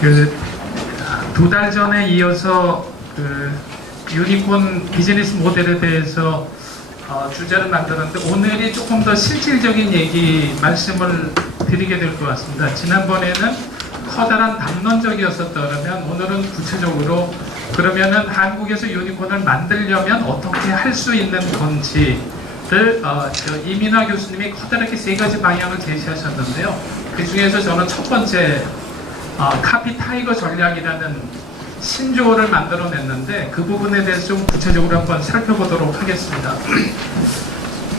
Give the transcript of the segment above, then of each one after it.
그 두 달 전에 이어서 그 유니콘 비즈니스 모델에 대해서 어, 주제를 만들었는데 오늘이 조금 더 실질적인 얘기 말씀을 드리게 될 것 같습니다. 지난번에는 커다란 담론적이었었다면 오늘은 구체적으로 그러면은 한국에서 유니콘을 만들려면 어떻게 할 수 있는 건지를 어, 저 이민화 교수님이 커다랗게 세 가지 방향을 제시하셨는데요. 그 중에서 저는 첫 번째 어, 카피 타이거 전략이라는 신조어를 만들어냈는데 그 부분에 대해서 좀 구체적으로 한번 살펴보도록 하겠습니다.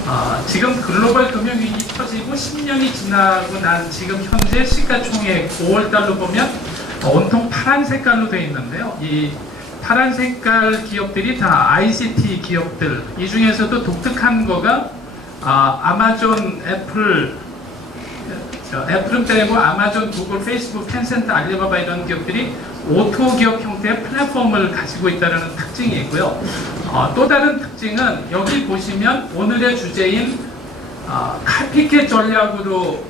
아, 지금 글로벌 금융위기 터지고 10년이 지나고 난 지금 현재 시가총액 5월 달로 보면 온통 파란 색깔로 되어 있는데요. 이 파란 색깔 기업들이 다 ICT 기업들 이 중에서도 독특한 거가 아, 아마존, 애플, 저 애플은 빼고 아마존, 구글, 페이스북, 텐센트, 알리바바 이런 기업들이 오토 기업 형태의 플랫폼을 가지고 있다는 특징이 있고요. 어, 또 다른 특징은 여기 보시면 오늘의 주제인 어, 카피캣 전략으로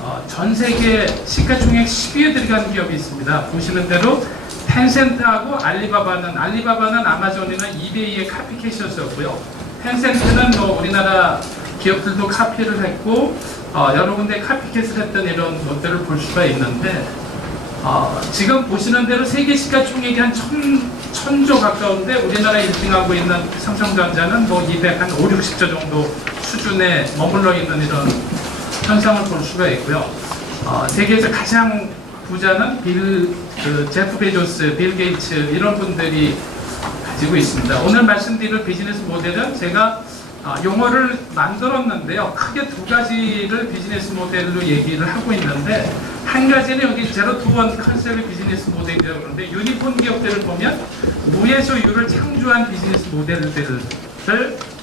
어, 전 세계 시가총액 10위에 들어간 기업이 있습니다. 보시는 대로 텐센트하고 알리바바는 알리바바는 아마존이나 이베이의 카피캣이었었고요. 텐센트는 뭐 우리나라 기업들도 카피를 했고 어, 여러 군데 카피캣을 했던 이런 것들을 볼 수가 있는데 어, 지금 보시는 대로 세계 시가총액이 한 천, 천조 가까운데 우리나라 1등하고 있는 삼성전자는 뭐 200, 한 5, 60조 정도 수준에 머물러 있는 이런 현상을 볼 수가 있고요. 어, 세계에서 가장 부자는 빌, 그 제프 베조스, 빌 게이츠 이런 분들이 가지고 있습니다. 오늘 말씀드릴 비즈니스 모델은 제가 어, 용어를 만들었는데요. 크게 두 가지를 비즈니스 모델로 얘기를 하고 있는데 한 가지는 여기 제로 투원 컨셉의 비즈니스 모델이라고 그러는데 유니콘 기업들을 보면 무에서 유를 창조한 비즈니스 모델들을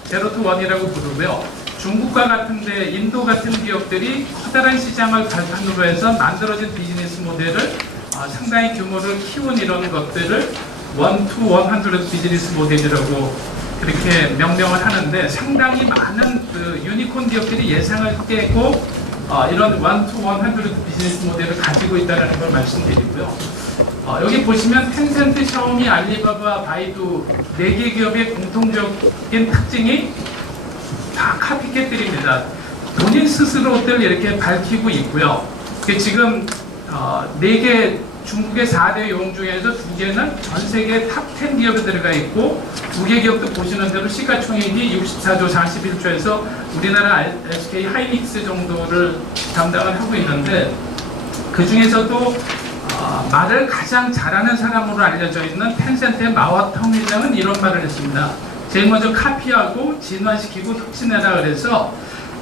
제로 투원이라고 부르고요. 중국과 같은데 인도 같은 기업들이 커다란 시장을 발판으로 해서 만들어진 비즈니스 모델을 어, 상당히 규모를 키운 이런 것들을 원투 원한드레드 비즈니스 모델이라고 그렇게 명명을 하는데 상당히 많은 그 유니콘 기업들이 예상을 깨고 어, 이런 원투 원한드레드 비즈니스 모델을 가지고 있다는 걸 말씀드리고요. 어, 여기 보시면 텐센트, 샤오미, 알리바바, 바이두 네 개 기업의 공통적인 특징이 다 카피캣들입니다. 본인 스스로들 이렇게 밝히고 있고요. 그 지금 어, 네개 중국의 4대 용 중에서 두 개는 전 세계 탑10 기업에 들어가 있고 두 개 기업도 보시는 대로 시가총액이 64조 41조에서 우리나라 SK 하이닉스 정도를 담당을 하고 있는데 그 중에서도 어, 말을 가장 잘하는 사람으로 알려져 있는 텐센트의 마와텅 회장은 이런 말을 했습니다. 제일 먼저 카피하고 진화시키고 혁신해라 그래서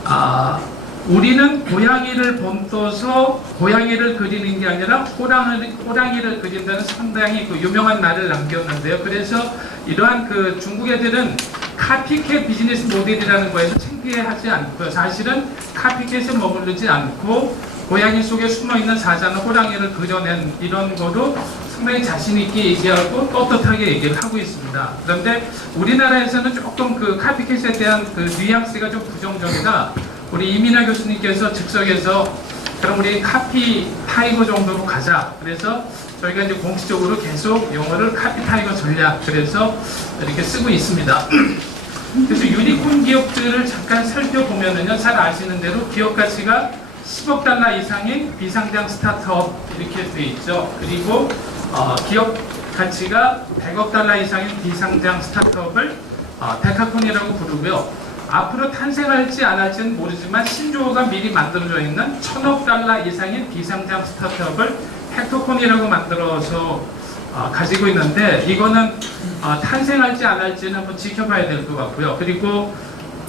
아, 우리는 고양이를 본떠서 고양이를 그리는 게 아니라 호랑이를, 호랑이를 그린다는 상당히 그 유명한 말을 남겼는데요. 그래서 이러한 그 중국 애들은 카피캣 비즈니스 모델이라는 거에서 창피하지 않고요. 사실은 카피캣에 머무르지 않고 고양이 속에 숨어 있는 사자나 호랑이를 그려낸 이런 거로 상당히 자신 있게 얘기하고 떳떳하게 얘기를 하고 있습니다. 그런데 우리나라에서는 조금 그 카피캣에 대한 그 뉘앙스가 좀 부정적이다. 우리 이민아 교수님께서 즉석에서 그럼 우리 카피 타이거 정도로 가자. 그래서 저희가 이제 공식적으로 계속 용어를 카피 타이거 전략 그래서 이렇게 쓰고 있습니다. 그래서 유니콘 기업들을 잠깐 살펴보면은요, 잘 아시는 대로 기업 가치가 10억 달러 이상인 비상장 스타트업 이렇게 돼 있죠. 그리고 어, 기업 가치가 100억 달러 이상인 비상장 스타트업을 어, 데카콘이라고 부르고요. 앞으로 탄생할지 안 할지는 모르지만 신조어가 미리 만들어져 있는 천억 달러 이상인 비상장 스타트업을 헥토콘이라고 만들어서 어, 가지고 있는데 이거는 어, 탄생할지 안 할지는 한번 지켜봐야 될 것 같고요. 그리고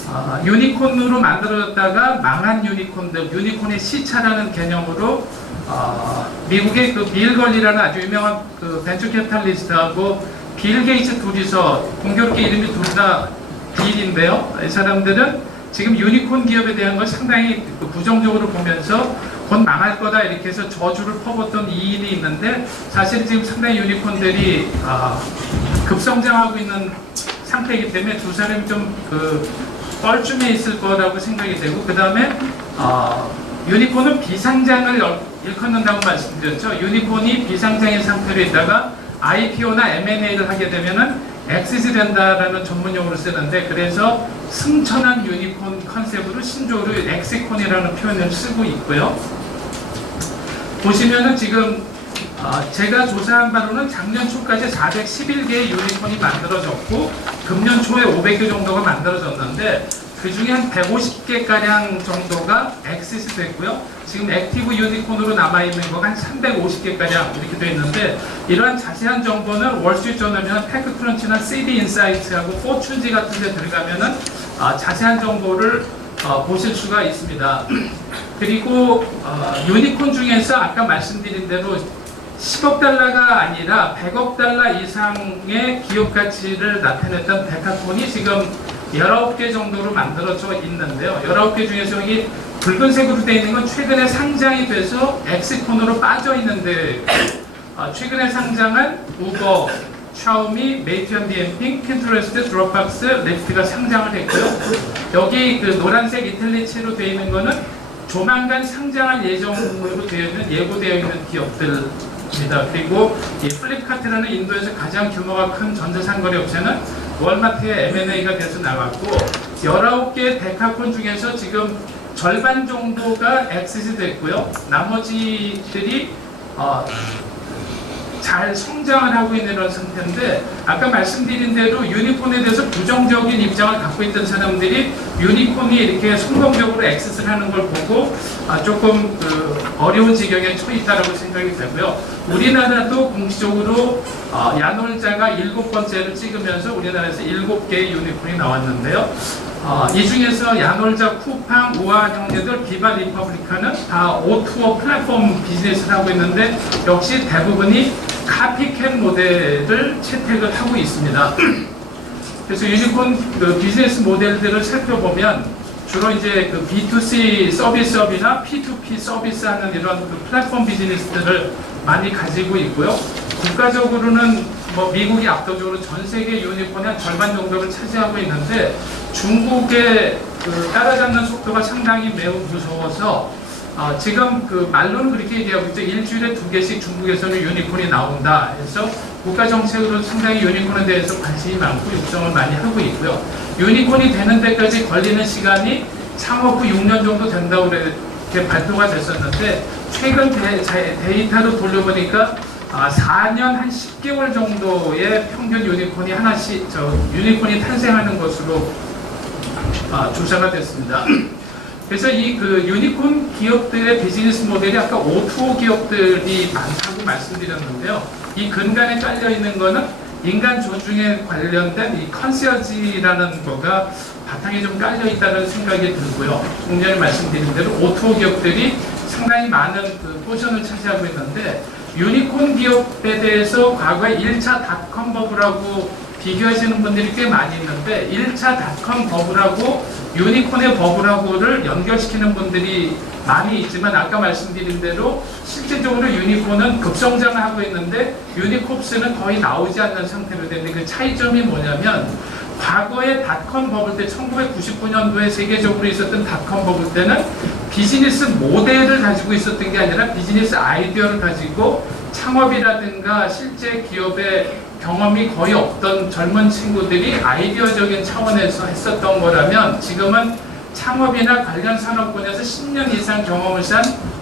어, 유니콘으로 만들어졌다가 망한 유니콘들, 유니콘의 시차라는 개념으로 어, 미국의 그 빌걸리라는 아주 유명한 그 벤처 캐피탈리스트하고 빌 게이츠 둘이서 공교롭게 이름이 둘 다 빌인데요. 이 사람들은 지금 유니콘 기업에 대한 걸 상당히 그 부정적으로 보면서 곧 망할 거다 이렇게 해서 저주를 퍼붓던 이인이 있는데 사실 지금 상당히 유니콘들이 아, 급성장하고 있는 상태이기 때문에 두 사람이 좀그 뻘쭘해 있을 거라고 생각이 되고 그 다음에 어, 유니콘은 비상장을 열- 일컫는다고 말씀드렸죠. 유니콘이 비상장인 상태로 있다가 IPO나 M&A를 하게 되면은 엑시스 된다라는 전문 용어를 쓰는데 그래서 승천한 유니콘 컨셉으로 신조어로 엑시콘이라는 표현을 쓰고 있고요. 보시면은 지금 아, 제가 조사한 바로는 작년 초까지 411개의 유니콘이 만들어졌고 금년 초에 500개 정도가 만들어졌는데 그 중에 한 150개 가량 정도가 엑시스 됐고요. 지금 액티브 유니콘으로 남아 있는 거가 한 350개 가량 이렇게 돼 있는데 이러한 자세한 정보는 월스트리트저널이나 테크크런치나 CD 인사이트하고 포춘지 같은 데 들어가면은 아, 자세한 정보를 어, 보실 수가 있습니다. 그리고 어, 유니콘 중에서 아까 말씀드린 대로 10억 달러가 아니라 100억 달러 이상의 기업 가치를 나타냈던 데카콘이 지금 19개 정도로 만들어져 있는데요. 19개 중에서 여기 붉은색으로 되어 있는 건 최근에 상장이 돼서 엑스콘으로 빠져 있는데 어, 최근에 상장한 우버, 샤오미, 메이트앤 비앤핑, 핀트레스트, 드롭박스, 랩트가 상장을 했고요. 여기 그 노란색 이탈리치로 되어 있는 거는 조만간 상장할 예정으로 되어 있는 예고되어 있는 기업들입니다. 그리고 이 플립카트라는 인도에서 가장 규모가 큰 전자상거래 업체는 월마트의 M&A가 돼서 나갔고 19개 데카콘 중에서 지금 절반 정도가 엑시스 됐고요. 나머지들이 어, 잘 성장을 하고 있는 이런 상태인데 아까 말씀드린 대로 유니콘에 대해서 부정적인 입장을 갖고 있던 사람들이 유니콘이 이렇게 성공적으로 엑시스를 하는 걸 보고 아, 조금 그 어려운 지경에 처해 있다라고 생각이 되고요. 우리나라도 공식적으로 어, 야놀자가 일곱 번째를 찍으면서 우리나라에서 일곱 개의 유니콘이 나왔는데요. 어, 이 중에서 야놀자, 쿠팡, 우아 형제들, 비바 리퍼블리카는 다 오투어 플랫폼 비즈니스를 하고 있는데 역시 대부분이 카피캣 모델을 채택을 하고 있습니다. 그래서 유니콘 그 비즈니스 모델들을 살펴보면 주로 이제 그 B2C 서비스업이나 P2P 서비스 하는 이런 그 플랫폼 비즈니스들을 많이 가지고 있고요. 국가적으로는 뭐 미국이 압도적으로 전 세계 유니콘의 한 절반 정도를 차지하고 있는데 중국의 그 따라잡는 속도가 상당히 매우 무서워서 아, 지금 그 말로는 그렇게 얘기하고 있죠. 일주일에 두 개씩 중국에서는 유니콘이 나온다. 해서 국가 정책으로 상당히 유니콘에 대해서 관심이 많고 육성을 많이 하고 있고요. 유니콘이 되는 데까지 걸리는 시간이 창업 후 6년 정도 된다고 이렇게 발표가 됐었는데 최근 데, 자- 데이터로 돌려보니까 아, 4년 한 10개월 정도의 평균 유니콘이 하나씩 저 유니콘이 탄생하는 것으로 아, 조사가 됐습니다. 그래서 이 그 유니콘 기업들의 비즈니스 모델이 아까 O2O 기업들이 많다고 말씀드렸는데요. 이 근간에 깔려 있는 거는 인간 조중에 관련된 이 컨시어지라는 거가 바탕에 좀 깔려 있다는 생각이 들고요. 조금 전에 말씀드린 대로 O2O 기업들이 상당히 많은 그 포션을 차지하고 있는데 유니콘 기업에 대해서 과거에 1차 닷컴 버블하고 비교하시는 분들이 꽤 많이 있는데 1차 닷컴 버블하고 유니콘의 버블하고를 연결시키는 분들이 많이 있지만 아까 말씀드린 대로 실질적으로 유니콘은 급성장을 하고 있는데 유니콥스는 거의 나오지 않는 상태로 되는데 그 차이점이 뭐냐면 과거의 닷컴 버블 때 1999년도에 세계적으로 있었던 닷컴 버블 때는 비즈니스 모델을 가지고 있었던 게 아니라 비즈니스 아이디어를 가지고 창업이라든가 실제 기업의 경험이 거의 없던 젊은 친구들이 아이디어적인 차원에서 했었던 거라면 지금은 창업이나 관련 산업군에서 10년 이상 경험을 쌓은 어,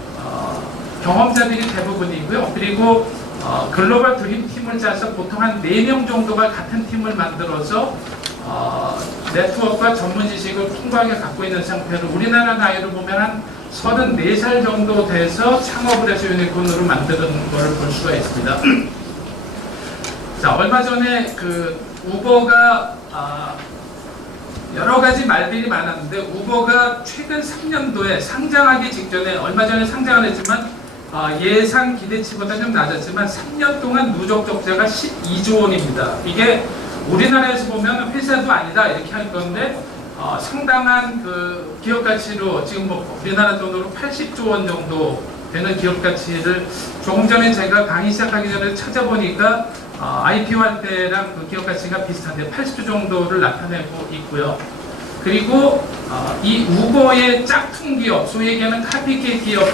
경험자들이 대부분이고요. 그리고 어, 글로벌 드림 팀을 짜서 보통 한 4명 정도가 같은 팀을 만들어서 어, 네트워크와 전문 지식을 풍부하게 갖고 있는 상태로 우리나라 나이로 보면 한 34살 정도 돼서 창업을 해서 유니콘으로 만드는 걸 볼 수가 있습니다. 자, 얼마 전에 그 우버가 아, 여러 가지 말들이 많았는데 우버가 최근 3년도에 상장하기 직전에 얼마 전에 상장을 했지만 아, 예상 기대치보다 좀 낮았지만 3년 동안 누적 적자가 12조 원입니다. 이게 우리나라에서 보면 회사도 아니다 이렇게 할 건데 어, 상당한 그 기업 가치로 지금 뭐 우리나라 돈으로 80조 원 정도 되는 기업 가치를 조금 전에 제가 강의 시작하기 전에 찾아보니까 어, IPO 할 때랑 그 기업 가치가 비슷한데 80조 정도를 나타내고 있고요. 그리고 어, 이 우버의 짝퉁 기업, 소위 얘기하는 카피캣 기업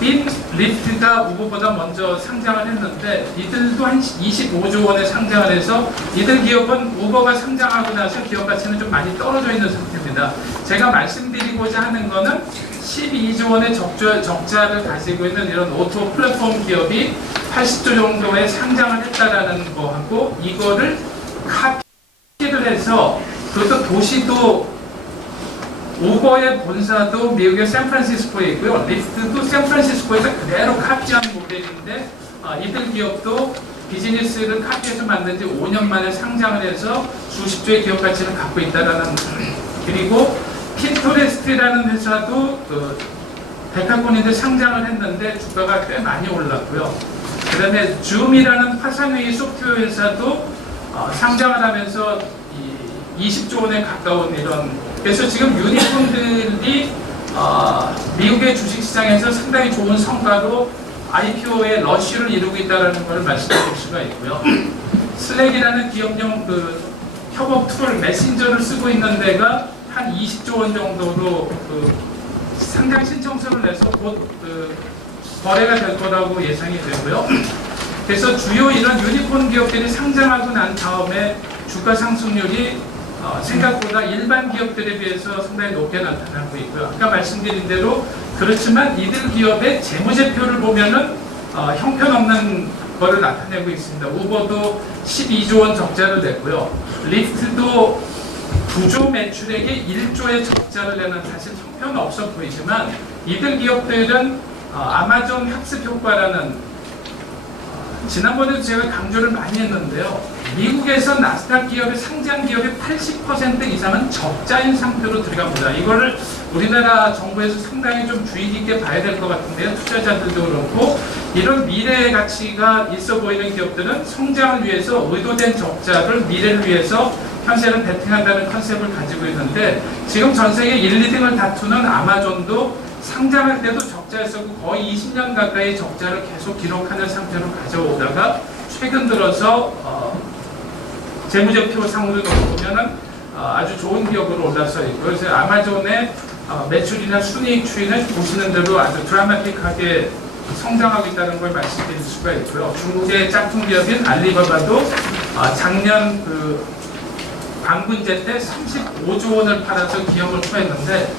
인 리프트가 우버보다 먼저 상장을 했는데 이들도 한 25조 원에 상장을 해서 이들 기업은 우버가 상장하고 나서 기업 가치는 좀 많이 떨어져 있는 상태입니다. 제가 말씀드리고자 하는 거는 12조 원의 적자, 적자를 가지고 있는 이런 오토 플랫폼 기업이 80조 정도에 상장을 했다라는 거하고 이거를 카피를 해서 그것도 도시도 우버의 본사도 미국의 샌프란시스코에 있고요. 리프트도 샌프란시스코에서 그대로 카피한 모델인데 아, 이들 기업도 비즈니스를 카피해서 만든 지 5년 만에 상장을 해서 수십 조의 기업 가치를 갖고 있다라는 그리고 핀토레스트라는 회사도 그 백화권인데 상장을 했는데 주가가 꽤 많이 올랐고요. 그 다음에 줌이라는 화상회의 소프트웨어 회사도 어, 상장을 하면서 이 20조 원에 가까운 이런 그래서 지금 유니콘들이 어, 미국의 주식시장에서 상당히 좋은 성과로 IPO의 러쉬를 이루고 있다는 걸 말씀드릴 수가 있고요. 슬랙이라는 기업용 그 협업 툴 메신저를 쓰고 있는 데가 한 20조 원 정도로 그 상장 신청서를 내서 곧 그 거래가 될 거라고 예상이 되고요. 그래서 주요 이런 유니콘 기업들이 상장하고 난 다음에 주가 상승률이 어, 생각보다 일반 기업들에 비해서 상당히 높게 나타나고 있고요. 아까 말씀드린 대로 그렇지만 이들 기업의 재무제표를 보면은 어, 형편없는 거를 나타내고 있습니다. 우버도 12조 원 적자를 냈고요. 리프트도 9조 매출액에 1조의 적자를 내는 사실 형편없어 보이지만 이들 기업들은 어, 아마존 학습 효과라는 지난번에도 제가 강조를 많이 했는데요. 미국에서 나스닥 기업의 상장 기업의 80% 이상은 적자인 상태로 들어갑니다. 이거를 우리나라 정부에서 상당히 좀 주의 깊게 봐야 될 것 같은데요. 투자자들도 그렇고 이런 미래 가치가 있어 보이는 기업들은 성장을 위해서 의도된 적자를 미래를 위해서 현재는 베팅한다는 컨셉을 가지고 있는데 지금 전 세계 1, 2등을 다투는 아마존도 상장할 때도 적 자였었고 거의 20년 가까이 적자를 계속 기록하는 상태로 가져오다가 최근 들어서 어, 재무제표 상으로 보면은 어, 아주 좋은 기업으로 올라서 있고 그래서 아마존의 어, 매출이나 순이익 추이는 보시는 대로 아주 드라마틱하게 성장하고 있다는 걸 말씀드릴 수가 있고요. 중국의 짝퉁 기업인 알리바바도 어, 작년 그 광분제 때 35조 원을 팔아서 기업을 투했는데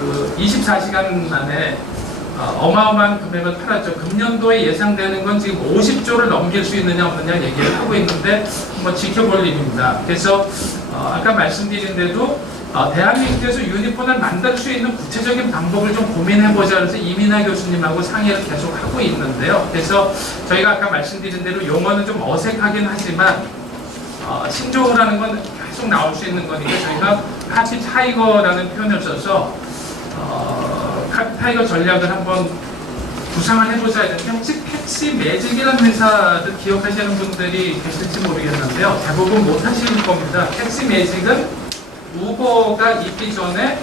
그 24시간 만에 어, 마어마한 금액을 팔았죠. 금년도에 예상되는 건 지금 50조를 넘길 수 있느냐 없느냐 얘기를 하고 있는데 한번 지켜볼 일입니다. 그래서 어, 아까 말씀드린 대로 어, 대한민국에서 유니콘을 만들 수 있는 구체적인 방법을 좀 고민해보자 해서 이민아 교수님하고 상의를 계속 하고 있는데요. 그래서 저희가 아까 말씀드린 대로 용어는 좀 어색하긴 하지만 어, 신조어라는 건 계속 나올 수 있는 거니까 저희가 카피 타이거라는 표현을 써서 타이거 전략을 한번 구상을 해보자 했는데 혹시 팩시 매직이라는 회사를 기억하시는 분들이 계실지 모르겠는데요. 대부분 못 하시는 겁니다. 팩시 매직은 우버가 있기 전에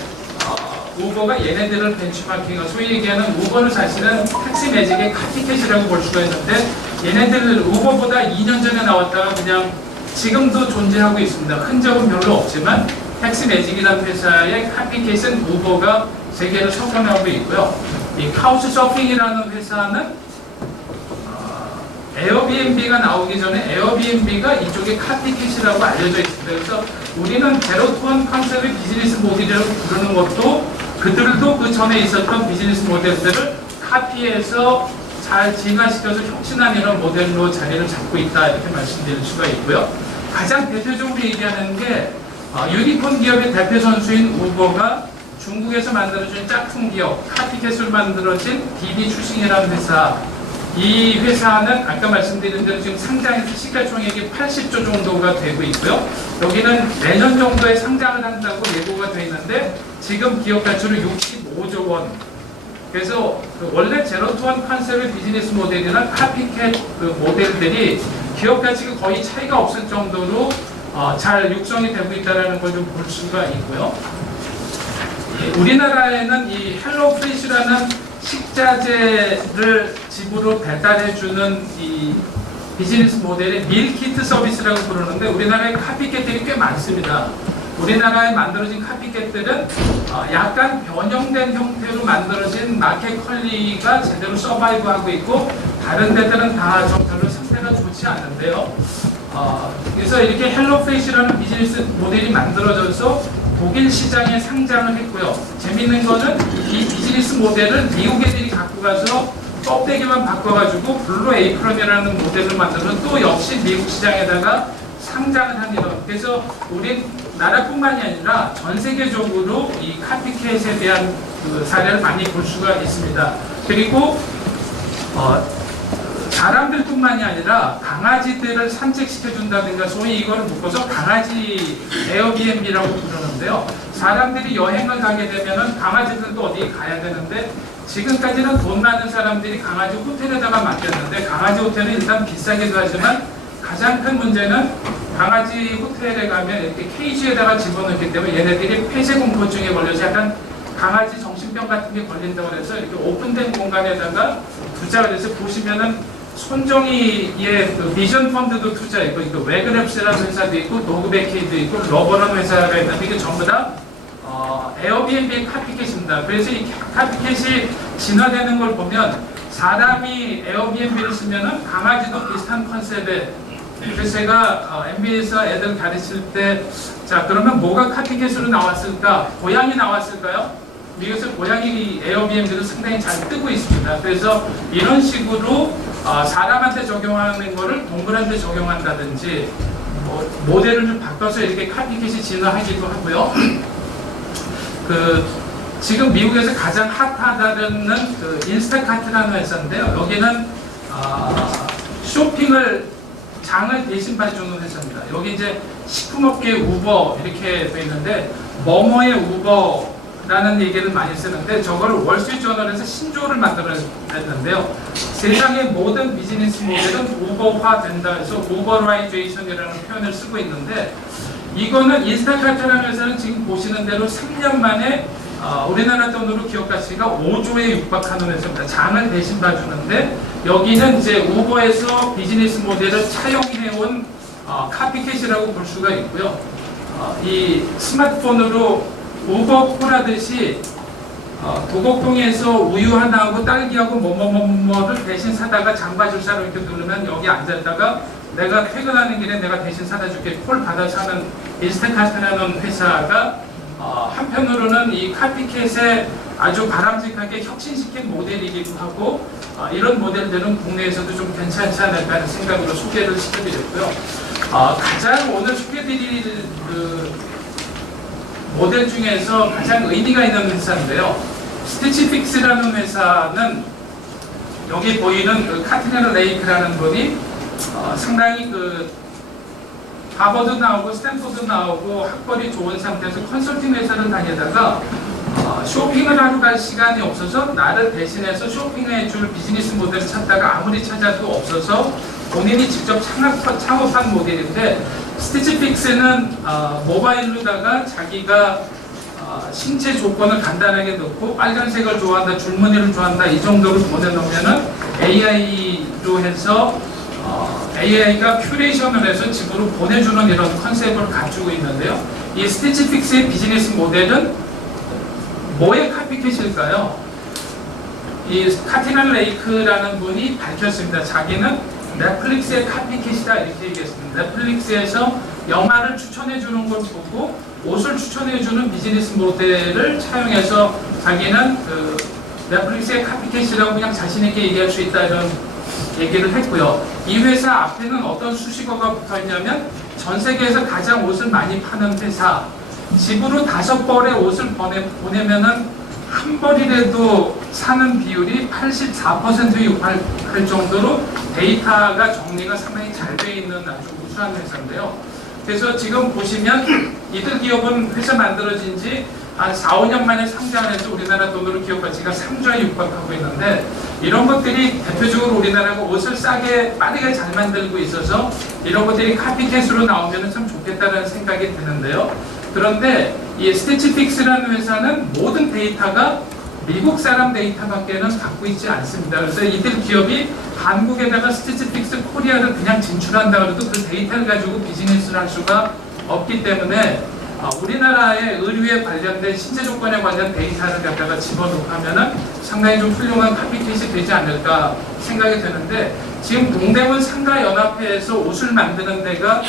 어, 우버가 얘네들을 벤치마킹한 소위 얘기하는 우버는 사실은 팩시 매직의 카피캣이라고 볼 수가 있는데 얘네들 우버보다 2년 전에 나왔다가 그냥 지금도 존재하고 있습니다. 흔적은 별로 없지만 택시 매직이라는 회사의 카피캣은 우버가 세계를 석권하고 있고요. 이 카우치 서핑이라는 회사는 어, 에어비앤비가 나오기 전에 에어비앤비가 이쪽에 카피캣이라고 알려져 있습니다. 그래서 우리는 제로투원 컨셉의 비즈니스 모델이라고 부르는 것도 그들도 그 전에 있었던 비즈니스 모델들을 카피해서 잘 진화시켜서 혁신한 이런 모델로 자리를 잡고 있다 이렇게 말씀드릴 수가 있고요. 가장 대표적으로 얘기하는 게 어, 유니콘 기업의 대표 선수인 우버가 중국에서 만들어진 짝퉁 기업 카피캣으로 만들어진 DB 출신이라는 회사 이 회사는 아까 말씀드린 대로 지금 상장해서 시가총액이 80조 정도가 되고 있고요. 여기는 내년 정도에 상장을 한다고 예고가 되어 있는데 지금 기업 가치로 65조 원 그래서 그 원래 제로투원 컨셉의 비즈니스 모델이나 카피캣 그 모델들이 기업 가치가 거의 차이가 없을 정도로 어, 잘 육성이 되고 있다는 걸 좀 볼 수가 있고요. 이 우리나라에는 이 헬로 프리시라는 식자재를 집으로 배달해주는 이 비즈니스 모델의 밀키트 서비스라고 부르는데 우리나라에 카피캣들이 꽤 많습니다. 우리나라에 만들어진 카피캣들은 어, 약간 변형된 형태로 만들어진 마켓 컬리가 제대로 서바이브하고 있고 다른 데들은 다 좀 별로 상태가 좋지 않은데요. 어, 그래서 이렇게 헬로페이시라는 비즈니스 모델이 만들어져서 독일 시장에 상장을 했고요. 재밌는 거는 이 비즈니스 모델을 미국 애들이 갖고 가서 껍데기만 바꿔가지고 블루 에이프런이라는 모델을 만들어서 또 역시 미국 시장에다가 상장을 한 이런. 그래서 우리 나라뿐만이 아니라 전 세계적으로 이 카피캣에 대한 그 사례를 많이 볼 수가 있습니다. 그리고 어, 사람들뿐만이 아니라 강아지들을 산책시켜준다든가 소위 이거를 묶어서 강아지 에어비앤비라고 부르는데요. 사람들이 여행을 가게 되면은 강아지들도 어디 가야 되는데 지금까지는 돈 많은 사람들이 강아지 호텔에다가 맡겼는데 강아지 호텔은 일단 비싸기도 하지만 가장 큰 문제는 강아지 호텔에 가면 이렇게 케이지에다가 집어넣기 때문에 얘네들이 폐쇄공포증에 걸려서 약간 강아지 정신병 같은 게 걸린다고 해서 이렇게 오픈된 공간에다가 투자를 해서 보시면은 손정희의 그 비전 펀드도 투자했고 이거 웨그랩스라는 회사도 있고 노그베케이도 있고 러버라는 회사가 있는데 이게 전부 다 어, 에어비앤비 카피캣입니다. 그래서 이 카피캣이 진화되는 걸 보면 사람이 에어비앤비를 쓰면은 강아지도 비슷한 컨셉의 그래서 제가 어, MBA에서 애들 가르칠 때 자 그러면 뭐가 카피캣으로 나왔을까? 고양이 나왔을까요? 미국에서 고양이 에어비앤비를 상당히 잘 뜨고 있습니다. 그래서 이런 식으로 어, 사람한테 적용하는 거를 동물한테 적용한다든지 뭐, 모델을 좀 바꿔서 이렇게 카피캣이 진화하기도 하고요. 그 지금 미국에서 가장 핫하다는 그 인스타카트라는 회사인데요. 여기는 아, 쇼핑을 장을 대신 봐주는 회사입니다. 여기 이제 식품업계 우버 이렇게 돼 있는데 뭐뭐의 우버 라는 얘기를 많이 쓰는데 저거를 월스트리트저널에서 신조어를 만들어냈는데요. 세상의 모든 비즈니스 모델은 우버화 된다 해서 우버라이제이션이라는 표현을 쓰고 있는데 이거는 인스타카트라는 회사는 지금 보시는 대로 3년 만에 어, 우리나라 돈으로 기업 가치가 5조에 육박하는 회사입니다. 장을 대신 봐주는데 여기는 이제 우버에서 비즈니스 모델을 차용해온 어, 카피캣이라고 볼 수가 있고요. 어, 이 스마트폰으로 우버 콜하듯이 어, 도곡동에서 우유 하나하고 딸기하고 뭐뭐뭐뭐를 대신 사다가 장 봐줄 사람 이렇게 누르면 여기 앉아있다가 내가 퇴근하는 길에 내가 대신 사다 줄게 콜 받아서 하는 인스타카트라는 회사가 어, 한편으로는 이 카피캣에 아주 바람직하게 혁신시킨 모델이기도 하고 어, 이런 모델들은 국내에서도 좀 괜찮지 않을까 하는 생각으로 소개를 시켜드렸고요. 어, 가장 오늘 소개드릴 그 모델 중에서 가장 의미가 있는 회사인데요. 스티치픽스라는 회사는 여기 보이는 그 카티네르 레이크라는 분이 어, 상당히 그 하버드 나오고 스탠포드 나오고 학벌이 좋은 상태에서 컨설팅 회사를 다니다가 어, 쇼핑을 하러 갈 시간이 없어서 나를 대신해서 쇼핑해 줄 비즈니스 모델을 찾다가 아무리 찾아도 없어서 본인이 직접 창업, 창업한 모델인데 스티치픽스는 어, 모바일로다가 자기가 어, 신체 조건을 간단하게 넣고 빨간색을 좋아한다, 줄무늬를 좋아한다 이 정도로 보내놓으면은 AI로 해서 어, AI가 큐레이션을 해서 집으로 보내주는 이런 컨셉을 갖추고 있는데요. 이 스티치픽스의 비즈니스 모델은 뭐의 카피캣일까요? 이 카티난 레이크라는 분이 밝혔습니다. 자기는 넷플릭스의 카피캣이다 이렇게 얘기했습니다. 넷플릭스에서 영화를 추천해 주는 걸 보고 옷을 추천해 주는 비즈니스 모델을 차용해서 자기는 그 넷플릭스의 카피캣이라고 그냥 자신 있게 얘기할 수 있다 이런 얘기를 했고요. 이 회사 앞에는 어떤 수식어가 붙어 있냐면 전 세계에서 가장 옷을 많이 파는 회사. 집으로 다섯 벌의 옷을 보내, 보내면은 한 벌이라도 사는 비율이 84%에 육박할 정도로 데이터가 정리가 상당히 잘 돼 있는 아주 우수한 회사인데요. 그래서 지금 보시면 이들 기업은 회사 만들어진 지 한 4, 5년 만에 상장을 해서 우리나라 돈으로 기업 가치가 3조에 육박하고 있는데 이런 것들이 대표적으로 우리나라가 옷을 싸게 빠르게 잘 만들고 있어서 이런 것들이 카피캣으로 나오면 참 좋겠다는 생각이 드는데요. 그런데 이 스티치픽스라는 회사는 모든 데이터가 미국 사람 데이터밖에는 갖고 있지 않습니다. 그래서 이들 기업이 한국에다가 스티치픽스 코리아를 그냥 진출한다 그래도 그 데이터를 가지고 비즈니스를 할 수가 없기 때문에 어, 우리나라의 의료에 관련된 신체 조건에 관련 데이터를 갖다가 집어넣으면은 상당히 좀 훌륭한 카피캣이 되지 않을까 생각이 드는데 지금 동대문 상가연합회에서 옷을 만드는 데가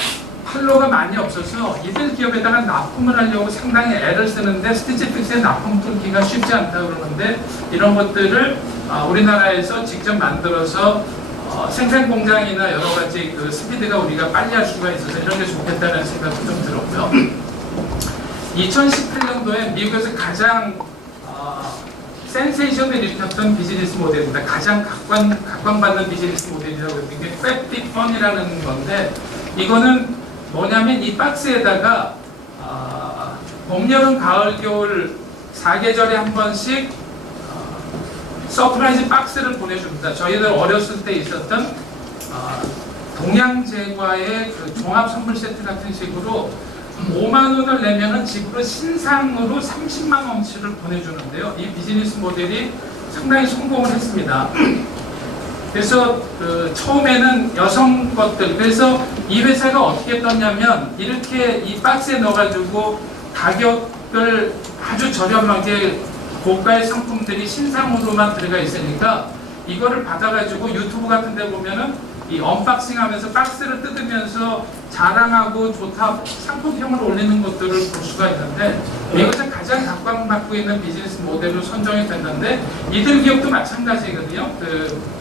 팔로가 많이 없어서 이들 기업에다가 납품을 하려고 상당히 애를 쓰는데 스티치픽스에 납품 끊기가 쉽지 않다고 그러는데 이런 것들을 아, 우리나라에서 직접 만들어서 어, 생산 공장이나 여러 가지 그 스피드가 우리가 빨리 할 수가 있어서 이런 게 좋겠다는 생각도 좀 들었고요. 2018년도에 미국에서 가장 어, 센세이션을 일으켰던 비즈니스 모델입니다. 가장 각광, 각광받는 비즈니스 모델이라고 했던 게 팩티펀이라는 건데 이거는 뭐냐면 이 박스에다가 어, 봄, 여름, 가을, 겨울 4계절에 한 번씩 어, 서프라이즈 박스를 보내줍니다. 저희들 어렸을 때 있었던 어, 동양제과의 그 종합 선물 세트 같은 식으로 5만 원을 내면은 집으로 신상으로 30만 원치를 보내주는데요. 이 비즈니스 모델이 상당히 성공을 했습니다. 그래서 그 처음에는 여성 것들 그래서 이 회사가 어떻게 떴냐면 이렇게 이 박스에 넣어가지고 가격을 아주 저렴하게 고가의 상품들이 신상으로만 들어가 있으니까 이거를 받아가지고 유튜브 같은 데 보면은 이 언박싱 하면서 박스를 뜯으면서 자랑하고 좋다 상품평을 올리는 것들을 볼 수가 있는데 이것은 가장 각광받고 있는 비즈니스 모델로 선정이 됐는데 이들 기업도 마찬가지거든요. 그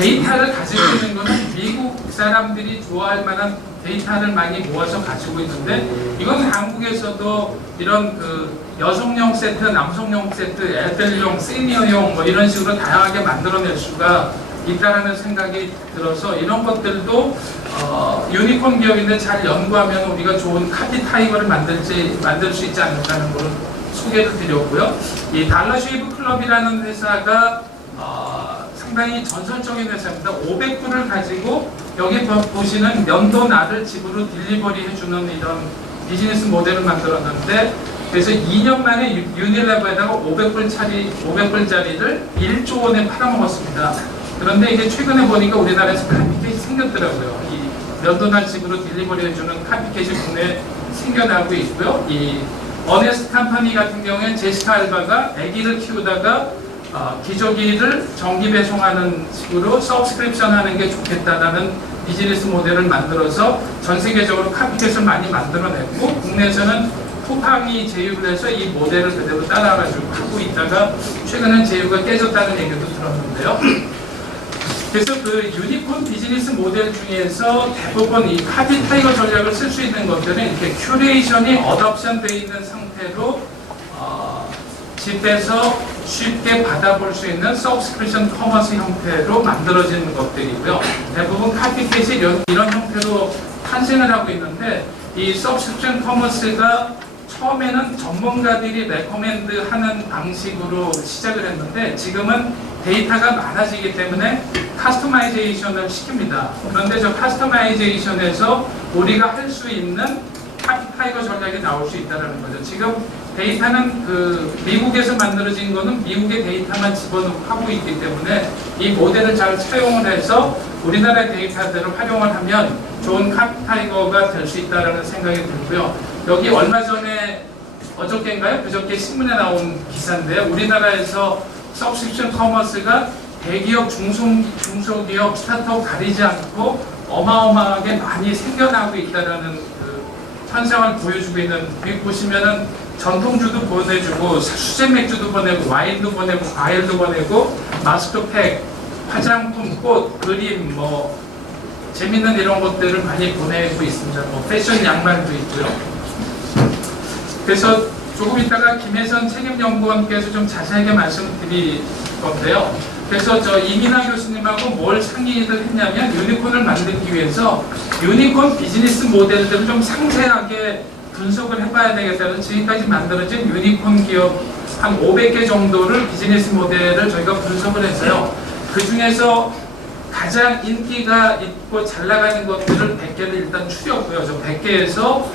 데이터를 가지고 있는 것은 미국 사람들이 좋아할 만한 데이터를 많이 모아서 가지고 있는데 이건 한국에서도 이런 그 여성용 세트, 남성용 세트, 애들용, 시니어용 뭐 이런 식으로 다양하게 만들어낼 수가 있다라는 생각이 들어서 이런 것들도 어, 유니콘 기업인데 잘 연구하면 우리가 좋은 카피 타이거를 만들지 만들 수 있지 않을까하는 걸 소개를 드렸고요. 이 달러 쉐이브 클럽이라는 회사가 어, 상당히 전설적인 회사입니다. 500불을 가지고 여기 보- 보시는 면도 나를 집으로 딜리버리 해주는 이런 비즈니스 모델을 만들었는데 그래서 2년 만에 유- 유니레버에다가 500불짜리 500불짜리를 1조 원에 팔아먹었습니다. 그런데 이게 최근에 보니까 우리나라에서 카피캣이 생겼더라고요. 이 면도날 집으로 딜리버리 해주는 카피캣이 국내에 생겨나고 있고요. 이 어네스트 컴퍼니 같은 경우에 제시카 알바가 아기를 키우다가 어, 기저귀를 정기 배송하는 식으로 서브스크립션 하는 게 좋겠다라는 비즈니스 모델을 만들어서 전 세계적으로 카피캣을 많이 만들어냈고 국내에서는 쿠팡이 제휴를 해서 이 모델을 그대로 따라가지고 하고 있다가 최근엔 제휴가 깨졌다는 얘기도 들었는데요. 그래서 그 유니콘 비즈니스 모델 중에서 대부분 이 카피 타이거 전략을 쓸 수 있는 것들은 이렇게 큐레이션이 어답션 되어 있는 상태로 어, 집에서 쉽게 받아볼 수 있는 서브스크립션 커머스 형태로 만들어지는 것들이고요. 대부분 카피캣이 이런, 형태로 탄생을 하고 있는데 이 서브스크립션 커머스가 처음에는 전문가들이 레코멘드 하는 방식으로 시작을 했는데 지금은 데이터가 많아지기 때문에 카스터마이제이션을 시킵니다. 그런데 저 카스터마이제이션에서 우리가 할 수 있는 타이거 전략이 나올 수 있다는 거죠. 지금 데이터는 그 미국에서 만들어진 거는 미국의 데이터만 집어넣고 있기 때문에 이 모델을 잘 차용을 해서 우리나라의 데이터들을 활용을 하면 좋은 카피타이거가 될 수 있다는 생각이 들고요. 여기 얼마 전에 어저께인가요? 그저께 신문에 나온 기사인데요. 우리나라에서 서브스크립션 커머스가 대기업, 중소, 중소기업, 스타트업 가리지 않고 어마어마하게 많이 생겨나고 있다는 그 현상을 보여주고 있는 보시면은 전통주도 보내주고 수제 맥주도 보내고 와인도 보내고 과일도 보내고 마스크팩, 화장품, 꽃, 그림 뭐 재밌는 이런 것들을 많이 보내고 있습니다. 뭐 패션 양말도 있고요. 그래서 조금 있다가 김혜선 책임연구원께서 좀 자세하게 말씀드릴 건데요. 그래서 저 이민아 교수님하고 뭘 상의를 했냐면 유니콘을 만들기 위해서 유니콘 비즈니스 모델들을 좀 상세하게 분석을 해봐야 되겠다는 지금까지 만들어진 유니콘 기업 한 500개 정도를 비즈니스 모델을 저희가 분석을 했어요. 그 중에서 가장 인기가 있고 잘 나가는 것들을 100개를 일단 추렸고요. 저 100개에서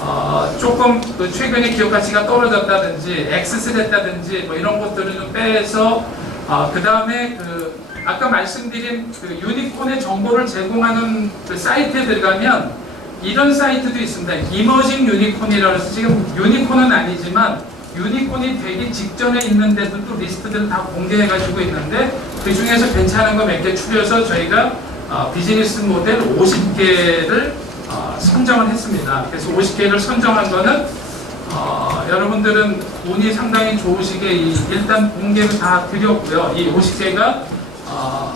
어, 조금 그 최근에 기업 가치가 떨어졌다든지 엑스스됐다든지 뭐 이런 것들을 좀 빼서 어, 그 다음에 그 아까 말씀드린 그 유니콘의 정보를 제공하는 그 사이트에 들어가면 이런 사이트도 있습니다. 이머징 유니콘이라고 해서 지금 유니콘은 아니지만 유니콘이 되기 직전에 있는데도 또 리스트들 다 공개해가지고 있는데 그 중에서 괜찮은 거 몇 개 추려서 저희가 어, 비즈니스 모델 50개를 어, 선정을 했습니다. 그래서 50개를 선정한 거는 어, 여러분들은 운이 상당히 좋으시게 이 일단 공개를 다 드렸고요. 이 50개가 어,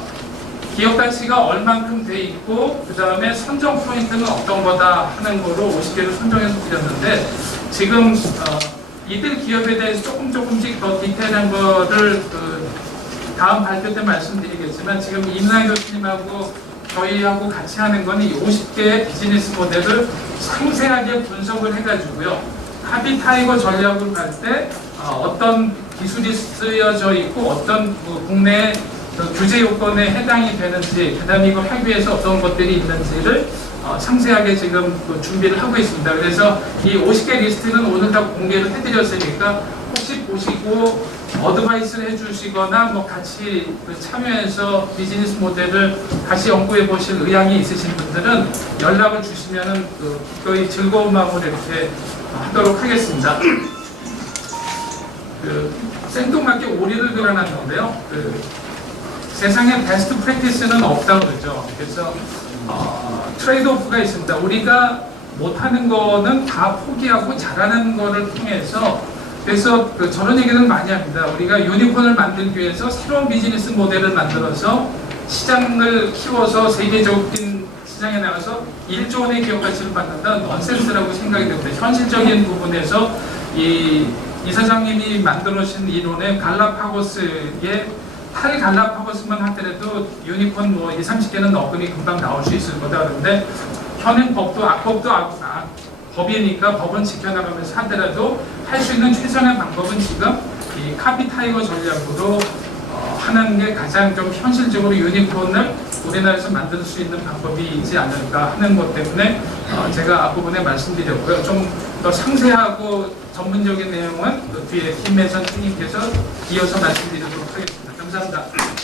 기업 가치가 얼만큼 돼 있고 그 다음에 선정 포인트는 어떤 거다 하는 거로 50개를 선정해서 드렸는데 지금 어, 이들 기업에 대해서 조금 조금씩 더 디테일한 거를 그 다음 발표 때 말씀드리겠지만 지금 임나 교수님하고 저희하고 같이 하는 거는 이 50개의 비즈니스 모델을 상세하게 분석을 해가지고요. 하비 타이거 전략을 갈때 어떤 기술이 쓰여져 있고 어떤 그 국내 그 규제 요건에 해당이 되는지 그다음에 이거 하기 위해서 어떤 것들이 있는지를 어, 상세하게 지금 그 준비를 하고 있습니다. 그래서 이 50개 리스트는 오늘 다 공개를 해드렸으니까 혹시 보시고 어드바이스를 해주시거나 뭐 같이 그 참여해서 비즈니스 모델을 다시 연구해 보실 의향이 있으신 분들은 연락을 주시면은 그 기꺼이 즐거운 마음으로 이렇게 하도록 하겠습니다. 그 생뚱맞게 오리를 그려놨는데요. 그 세상에 베스트 프랙티스는 없다고 그러죠. 그래서 어, 트레이드 오프가 있습니다. 우리가 못하는 거는 다 포기하고 잘하는 거를 통해서 그래서 그 저런 얘기는 많이 합니다. 우리가 유니콘을 만들기 위해서 새로운 비즈니스 모델을 만들어서 시장을 키워서 세계적인 시장에 나가서 1조 원의 기업 가치를 받는다 넌센스라고 생각이 됩니다. 현실적인 부분에서 이, 이 사장님이 만들어진 이론의 갈라파고스의 탈 갈라파고스만 하더라도 유니콘 뭐 2, 30개는 너끈히 금방 나올 수 있을 거다 그런데 현행 법도 악법도 악, 악, 법이니까 법은 지켜나가면서 하더라도 할 수 있는 최선의 방법은 지금 이 카피 타이거 전략으로 어, 하는 게 가장 좀 현실적으로 유니콘을 우리나라에서 만들 수 있는 방법이지 않을까 하는 것 때문에 어, 제가 앞부분에 말씀드렸고요. 좀 더 상세하고 전문적인 내용은 그 뒤에 김혜선 팀님께서 이어서 말씀드리 도록 하